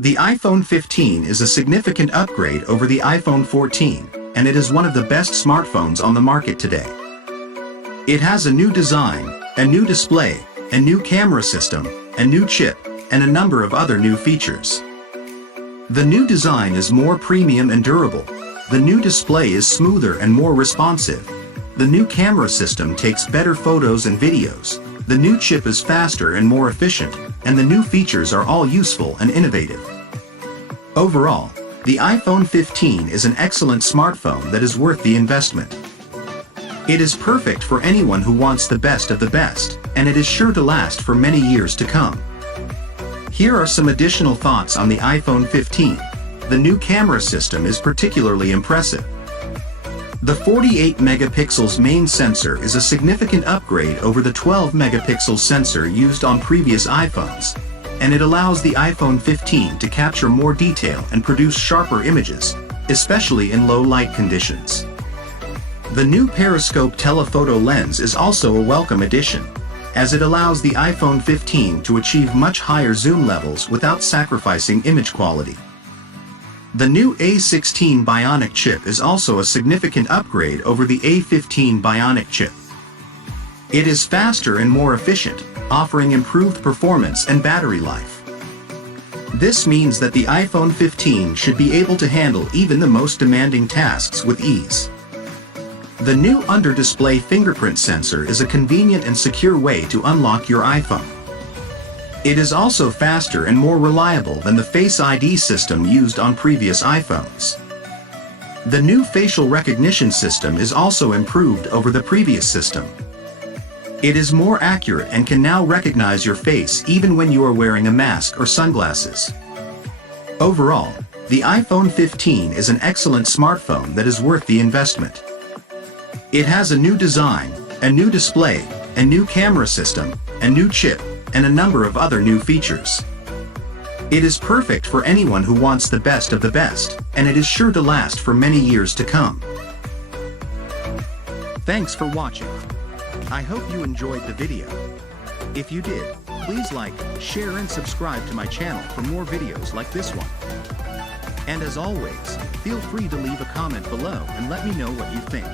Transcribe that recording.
The iPhone 15 is a significant upgrade over the iPhone 14, and it is one of the best smartphones on the market today. It has a new design, a new display, a new camera system, a new chip, and a number of other new features. The new design is more premium and durable. The new display is smoother and more responsive. The new camera system takes better photos and videos. The new chip is faster and more efficient, and the new features are all useful and innovative. Overall, the iPhone 15 is an excellent smartphone that is worth the investment. It is perfect for anyone who wants the best of the best, and it is sure to last for many years to come. Here are some additional thoughts on the iPhone 15. The new camera system is particularly impressive. The 48 megapixels main sensor is a significant upgrade over the 12 megapixel sensor used on previous iPhones, and it allows the iPhone 15 to capture more detail and produce sharper images, especially in low light conditions. The new periscope telephoto lens is also a welcome addition, as it allows the iPhone 15 to achieve much higher zoom levels without sacrificing image quality. The new A16 Bionic chip is also a significant upgrade over the A15 Bionic chip. It is faster and more efficient, offering improved performance and battery life. This means that the iPhone 15 should be able to handle even the most demanding tasks with ease. The new under-display fingerprint sensor is a convenient and secure way to unlock your iPhone. It is also faster and more reliable than the Face ID system used on previous iPhones. The new facial recognition system is also improved over the previous system. It is more accurate and can now recognize your face even when you are wearing a mask or sunglasses. Overall, the iPhone 15 is an excellent smartphone that is worth the investment. It has a new design, a new display, a new camera system, a new chip, and a number of other new features. It is perfect for anyone who wants the best of the best, and it is sure to last for many years to come. Thanks for watching. I hope you enjoyed the video. If you did, please like, share and subscribe to my channel for more videos like this one. And as always, feel free to leave a comment below and let me know what you think.